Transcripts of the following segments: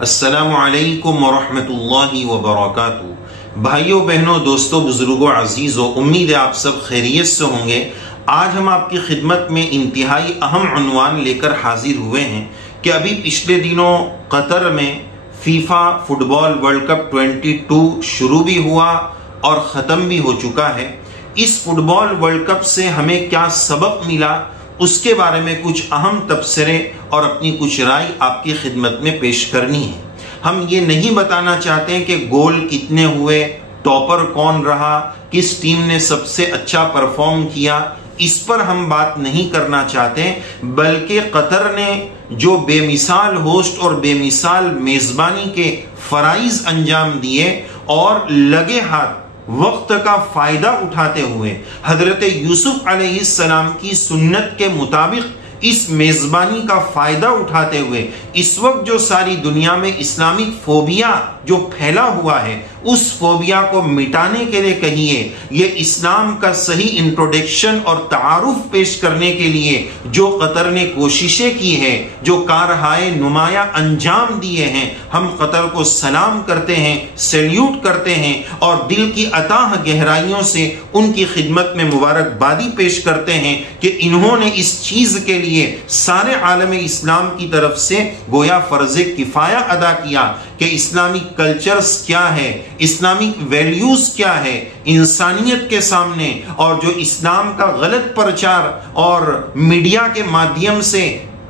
السلام علیکم ورحمۃ اللہ وبرکاتہ۔ بھائیوں بہنوں دوستوں بزرگوں عزیزوں، امید ہے آپ سب خیریت سے ہوں گے۔ آج ہم آپ کی خدمت میں انتہائی اہم عنوان لے کر حاضر ہوئے ہیں کہ ابھی پچھلے دنوں قطر میں فیفا فٹ بال ورلڈ کپ 22 شروع بھی ہوا اور ختم بھی ہو چکا ہے۔ اس فٹ بال ورلڈ کپ سے ہمیں کیا سبق ملا، اس کے بارے میں کچھ اہم تبصرے اور اپنی کچھ رائے آپ کی خدمت میں پیش کرنی ہے۔ ہم یہ نہیں بتانا چاہتے کہ گول کتنے ہوئے، ٹاپر کون رہا، کس ٹیم نے سب سے اچھا پرفارم کیا، اس پر ہم بات نہیں کرنا چاہتے، بلکہ قطر نے جو بے مثال ہوسٹ اور بے مثال میزبانی کے فرائض انجام دیے اور لگے ہاتھ وقت کا فائدہ اٹھاتے ہوئے حضرت یوسف علیہ السلام کی سنت کے مطابق اس میزبانی کا فائدہ اٹھاتے ہوئے اس وقت جو ساری دنیا میں اسلامک فوبیا جو پھیلا ہوا ہے، اس فوبیا کو مٹانے کے لیے کہیے، یہ اسلام کا صحیح انٹروڈکشن اور تعارف پیش کرنے کے لیے جو قطر نے کوششیں کی ہے، جو کارہائے نمایاں انجام دیے ہیں، ہم قطر کو سلام کرتے ہیں، سیلیوٹ کرتے ہیں اور دل کی اتاہ گہرائیوں سے ان کی خدمت میں مبارکبادی پیش کرتے ہیں کہ انہوں نے اس چیز کے لیے سارے عالم اسلام کی طرف سے گویا فرض کفایہ ادا کیا کہ اسلامک کلچرز کیا ہے، اسلامک ویلیوز کیا ہے انسانیت کے سامنے، اور جو اسلام کا غلط پرچار اور میڈیا کے مادھیم سے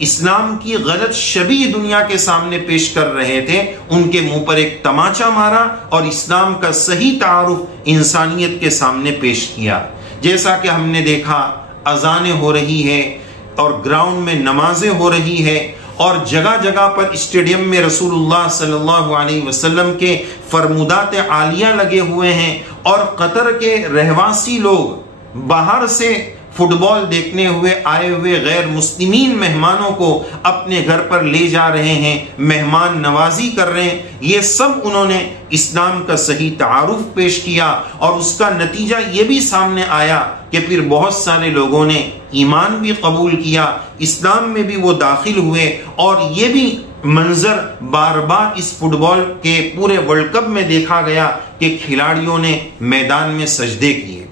اسلام کی غلط شبیہ دنیا کے سامنے پیش کر رہے تھے، ان کے منہ پر ایک تماچا مارا اور اسلام کا صحیح تعارف انسانیت کے سامنے پیش کیا۔ جیسا کہ ہم نے دیکھا اذانیں ہو رہی ہے اور گراؤنڈ میں نمازیں ہو رہی ہے اور جگہ جگہ پر اسٹیڈیم میں رسول اللہ صلی اللہ علیہ وسلم کے فرمودات عالیہ لگے ہوئے ہیں، اور قطر کے رہواسی لوگ باہر سے فٹ بال دیکھنے ہوئے آئے ہوئے غیر مسلمین مہمانوں کو اپنے گھر پر لے جا رہے ہیں، مہمان نوازی کر رہے ہیں۔ یہ سب انہوں نے اسلام کا صحیح تعارف پیش کیا، اور اس کا نتیجہ یہ بھی سامنے آیا کہ پھر بہت سارے لوگوں نے ایمان بھی قبول کیا، اسلام میں بھی وہ داخل ہوئے، اور یہ بھی منظر بار بار اس فٹ بال کے پورے ورلڈ کپ میں دیکھا گیا کہ کھلاڑیوں نے میدان میں سجدے کیے،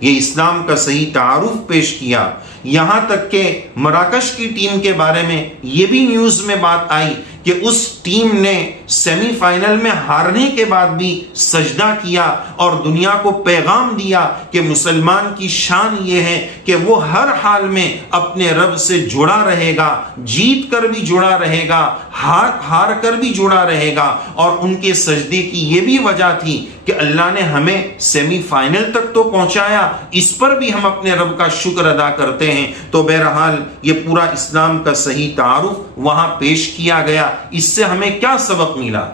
یہ اسلام کا صحیح تعارف پیش کیا۔ یہاں تک کہ مراکش کی ٹیم کے بارے میں یہ بھی نیوز میں بات آئی کہ اس ٹیم نے سیمی فائنل میں ہارنے کے بعد بھی سجدہ کیا اور دنیا کو پیغام دیا کہ مسلمان کی شان یہ ہے کہ وہ ہر حال میں اپنے رب سے جڑا رہے گا، جیت کر بھی جڑا رہے گا، ہار کر بھی جڑا رہے گا۔ اور ان کے سجدے کی یہ بھی وجہ تھی کہ اللہ نے ہمیں سیمی فائنل تک تو پہنچایا، اس پر بھی ہم اپنے رب کا شکر ادا کرتے ہیں۔ تو بہرحال یہ پورا اسلام کا صحیح تعارف وہاں پیش کیا گیا۔ اس سے ہمیں کیا سبق ملا؟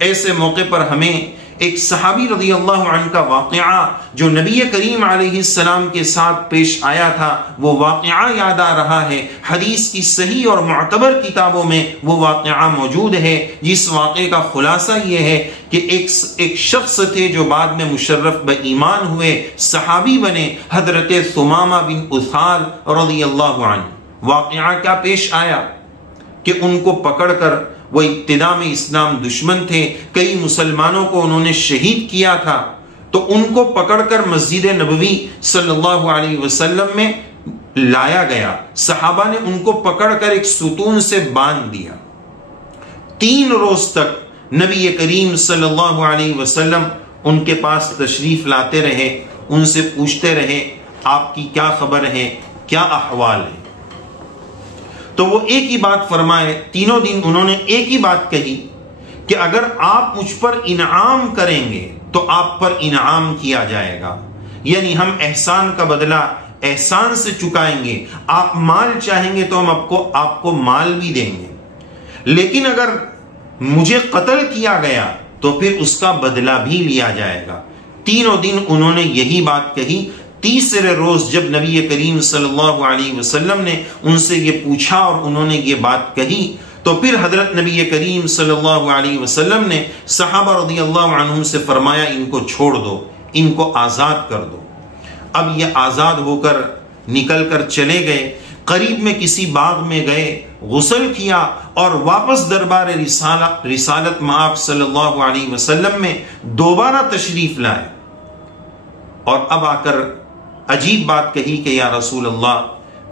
ایسے موقع پر ہمیں ایک صحابی رضی اللہ عنہ کا واقعہ جو نبی کریم علیہ السلام کے ساتھ پیش آیا تھا، وہ واقعہ یاد آ رہا ہے۔ حدیث کی صحیح اور معتبر کتابوں میں وہ واقعہ موجود ہے، جس واقعے کا خلاصہ یہ ہے کہ ایک شخص تھے جو بعد میں مشرف بہ ایمان ہوئے، صحابی بنے، حضرت ثمامہ بن اسال رضی اللہ عنہ۔ واقعہ کیا پیش آیا کہ ان کو پکڑ کر، وہ ابتدا میں اسلام دشمن تھے، کئی مسلمانوں کو انہوں نے شہید کیا تھا، تو ان کو پکڑ کر مسجد نبوی صلی اللہ علیہ وسلم میں لایا گیا۔ صحابہ نے ان کو پکڑ کر ایک ستون سے باندھ دیا۔ 3 روز تک نبی کریم صلی اللہ علیہ وسلم ان کے پاس تشریف لاتے رہے، ان سے پوچھتے رہے آپ کی کیا خبر ہے، کیا احوال ہے۔ تو وہ ایک ہی بات فرمائے، تینوں دن انہوں نے ایک ہی بات کہی کہ اگر آپ مجھ پر انعام کریں گے تو آپ پر انعام کیا جائے گا، یعنی ہم احسان کا بدلہ احسان سے چکائیں گے، آپ مال چاہیں گے تو ہم آپ کو مال بھی دیں گے، لیکن اگر مجھے قتل کیا گیا تو پھر اس کا بدلہ بھی لیا جائے گا۔ تینوں دن انہوں نے یہی بات کہی۔ تیسرے روز جب نبی کریم صلی اللہ علیہ وسلم نے ان سے یہ پوچھا اور انہوں نے یہ بات کہی، تو پھر حضرت نبی کریم صلی اللہ علیہ وسلم نے صحابہ رضی اللہ عنہم سے فرمایا ان کو چھوڑ دو، ان کو آزاد کر دو۔ اب یہ آزاد ہو کر نکل کر چلے گئے۔ قریب میں کسی باغ میں گئے، غسل کیا اور واپس دربار رسالت مآب صلی اللہ علیہ وسلم میں دوبارہ تشریف لائے، اور اب آ کر عجیب بات کہی کہ یا رسول اللہ،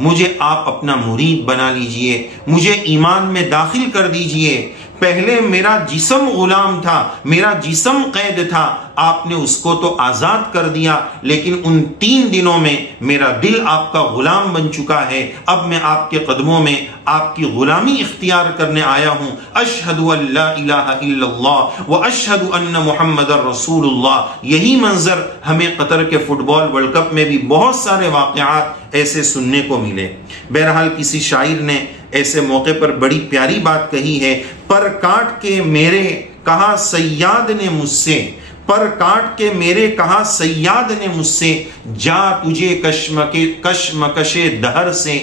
مجھے آپ اپنا مرید بنا لیجئے، مجھے ایمان میں داخل کر دیجئے۔ پہلے میرا جسم غلام تھا، میرا جسم قید تھا، آپ نے اس کو تو آزاد کر دیا، لیکن ان 3 دنوں میں میرا دل آپ کا غلام بن چکا ہے۔ اب میں آپ کے قدموں میں آپ کی غلامی اختیار کرنے آیا ہوں۔ اشہد ان لا الہ الا اللہ و اشہد ان محمد رسول اللہ۔ یہی منظر ہمیں قطر کے فٹ بال ورلڈ کپ میں بھی بہت سارے واقعات ایسے سننے کو ملے۔ بہرحال کسی شاعر نے ایسے موقع پر بڑی پیاری بات کہی ہے، پر کاٹ کے میرے کہا صیاد نے مجھ سے، پر کاٹ کے میرے کہا صیاد نے مجھ سے، جا تجھے کشمکش دہر سے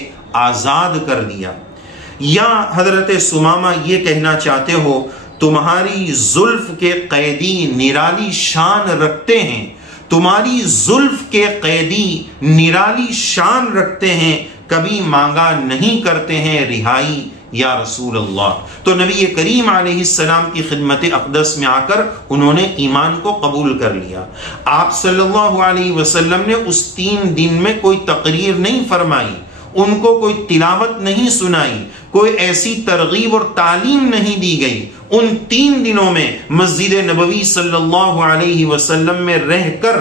آزاد کر دیا۔ یا حضرت سمامہ یہ کہنا چاہتے ہو، تمہاری زلف کے قیدی نرالی شان رکھتے ہیں، تمہاری زلف کے قیدی نرالی شان رکھتے ہیں، کبھی مانگا نہیں کرتے ہیں رہائی یا رسول اللہ۔ تو نبی کریم علیہ السلام کی خدمت اقدس میں آ کر انہوں نے ایمان کو قبول کر لیا۔ آپ صلی اللہ علیہ وسلم نے اس 3 دن میں کوئی تقریر نہیں فرمائی، ان کو کوئی تلاوت نہیں سنائی، کوئی ایسی ترغیب اور تعلیم نہیں دی گئی۔ ان 3 دنوں میں مسجد نبوی صلی اللہ علیہ وسلم میں رہ کر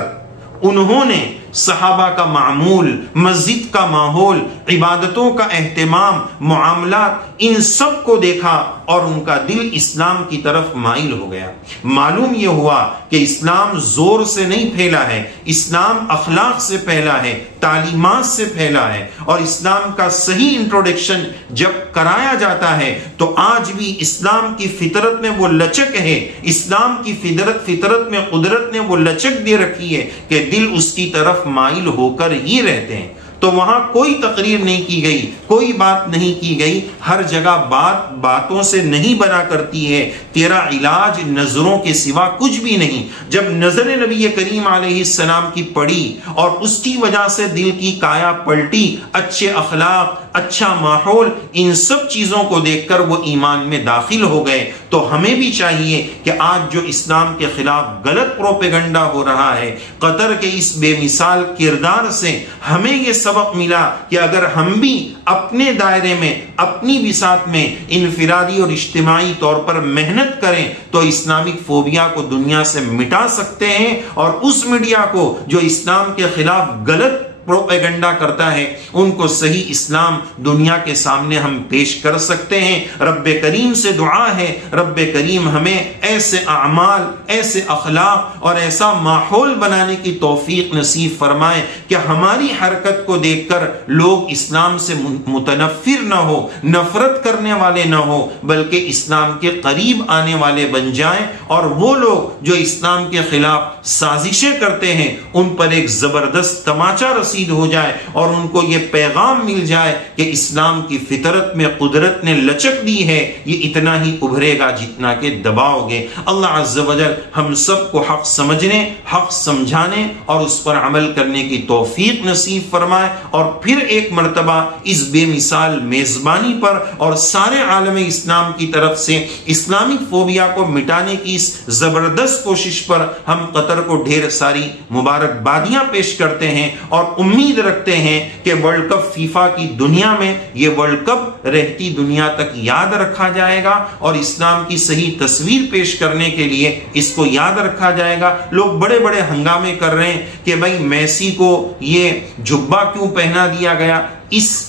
انہوں نے صحابہ کا معمول، مسجد کا ماحول، عبادتوں کا اہتمام، معاملات، ان سب کو دیکھا اور ان کا دل اسلام کی طرف مائل ہو گیا۔ معلوم یہ ہوا کہ اسلام زور سے نہیں پھیلا ہے، اسلام اخلاق سے پھیلا ہے، تعلیمات سے پھیلا ہے، اور اسلام کا صحیح انٹروڈکشن جب کرایا جاتا ہے تو آج بھی اسلام کی فطرت میں وہ لچک ہے، اسلام کی فطرت میں قدرت نے وہ لچک دے رکھی ہے کہ دل اس کی طرف مائل ہو کر ہی رہتے ہیں۔ تو وہاں کوئی تقریر نہیں کی گئی، کوئی بات نہیں کی گئی، ہر جگہ بات باتوں سے نہیں بنا کرتی ہے۔ تیرا علاج نظروں کے سوا کچھ بھی نہیں۔ جب نظر نبی کریم علیہ السلام کی پڑی اور اس کی وجہ سے دل کی کایا پلٹی، اچھے اخلاق، اچھا ماحول، ان سب چیزوں کو دیکھ کر وہ ایمان میں داخل ہو گئے۔ تو ہمیں بھی چاہیے کہ آج جو اسلام کے خلاف غلط پروپیگنڈا ہو رہا ہے، قطر کے اس بے مثال کردار سے ہمیں یہ سبق ملا کہ اگر ہم بھی اپنے دائرے میں، اپنی بساط میں انفرادی اور اجتماعی طور پر محنت کریں تو اسلامک فوبیا کو دنیا سے مٹا سکتے ہیں، اور اس میڈیا کو جو اسلام کے خلاف غلط پروپیگنڈا کرتا ہے ان کو صحیح اسلام دنیا کے سامنے ہم پیش کر سکتے ہیں۔ رب کریم سے دعا ہے، رب کریم ہمیں ایسے اعمال، ایسے اخلاق اور ایسا ماحول بنانے کی توفیق نصیب فرمائے کہ ہماری حرکت کو دیکھ کر لوگ اسلام سے متنفر نہ ہو، نفرت کرنے والے نہ ہو، بلکہ اسلام کے قریب آنے والے بن جائیں، اور وہ لوگ جو اسلام کے خلاف سازشیں کرتے ہیں ان پر ایک زبردست تماچا رسید ہو جائے اور ان کو یہ پیغام مل جائے کہ اسلام کی فطرت میں قدرت نے لچک دی ہے، یہ اتنا ہی ابھرے گا جتنا کہ دباؤ گے۔ اللہ عز و جل ہم سب کو حق سمجھنے، حق سمجھانے اور اس پر عمل کرنے کی توفیق نصیب فرمائے، اور پھر ایک مرتبہ اس بے مثال میزبانی پر اور سارے عالم اسلام کی طرف سے اسلامک فوبیا کو مٹانے کی اس زبردست کوشش پر ہم قطر کو ڈھیر ساری مبارکبادیاں پیش کرتے ہیں، اور امید رکھتے ہیں کہ ورلڈ کپ فیفا کی دنیا میں یہ ورلڈ کپ رہتی دنیا تک یاد رکھا جائے گا، اور اسلام کی صحیح تصویر پیش کرنے کے لیے اس کو یاد رکھا جائے گا۔ لوگ بڑے بڑے ہنگامے کر رہے ہیں کہ بھائی میسی کو یہ جبہ کیوں پہنا دیا گیا۔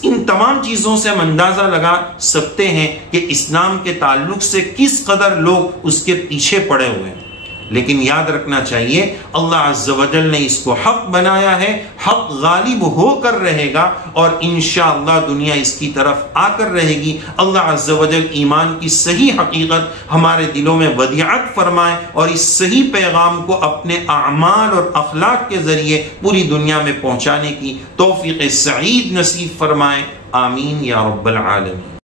ان تمام چیزوں سے ہم اندازہ لگا سکتے ہیں کہ اسلام کے تعلق سے کس قدر لوگ اس کے پیچھے پڑے ہوئے ہیں، لیکن یاد رکھنا چاہیے اللہ عز و جل نے اس کو حق بنایا ہے، حق غالب ہو کر رہے گا، اور انشاءاللہ دنیا اس کی طرف آ کر رہے گی۔ اللہ عز و جل ایمان کی صحیح حقیقت ہمارے دلوں میں ودیعت فرمائے، اور اس صحیح پیغام کو اپنے اعمال اور اخلاق کے ذریعے پوری دنیا میں پہنچانے کی توفیق سعید نصیب فرمائے۔ آمین یا رب العالمین۔